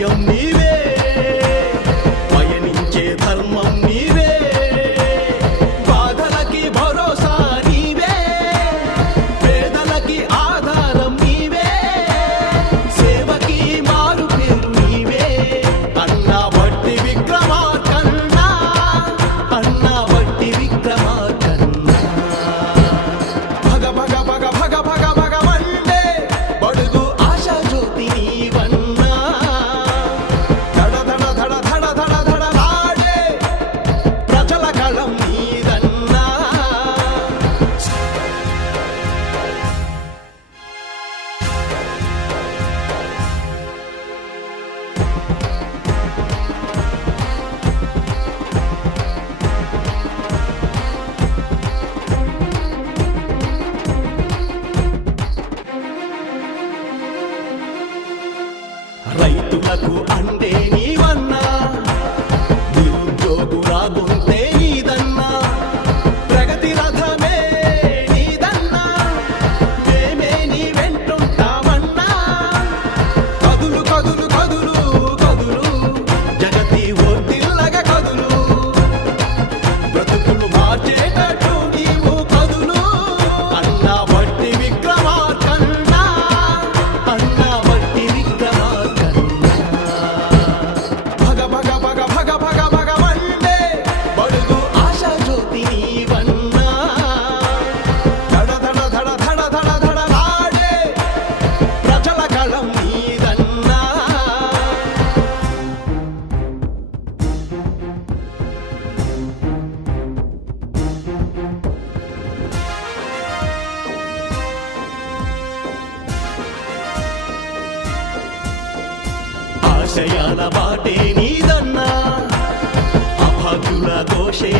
అభయం నీవే, పయనించే ధర్మం నీవే, బాధలకి భరోసా నీవే, పేదలకి ఆధారం నీవే, సేవకి మారు పేరు నీవే. అన్నా బట్టి విక్రమార్కన్నా, అన్నా బట్టి విక్రమార్కన్నా. భగ భగ భగ భగ భగ భగ మండే బడుగు ఆశా జ్యోతి నీవన్నా. ధడ ధడ ధడ ధడ ధడ ధడలాడే ప్రజల కళం నీదన్నా. రైతులకు అండే నీవన్నా, నిరుద్యోగుల గొంతే నీదన్నా, ప్రగతి రథమే నీదన్నా, మేమే నీ వెంటుంటామన్నా. కదులు కదులు కదులు కదులు జగతి వర్ధిల్లగ కదులు, బ్రతుకులు మార్చేటట్టు నీవు కదులు. అన్నా బట్టి విక్రమార్కన్నా, అన్నా బట్టి విక్రమార్కన్నా. భగ భగ భగ భగ భగ భగ మండే బడుగు ఆశా జ్యోతి నీవన్నా. ధడ ధడ ధడ ధడ ధడ ధడలాడే ప్రజల కళం నీదన్నా. ఆశయాల బాటే నీదన్నా, అభాగ్యుల దోషే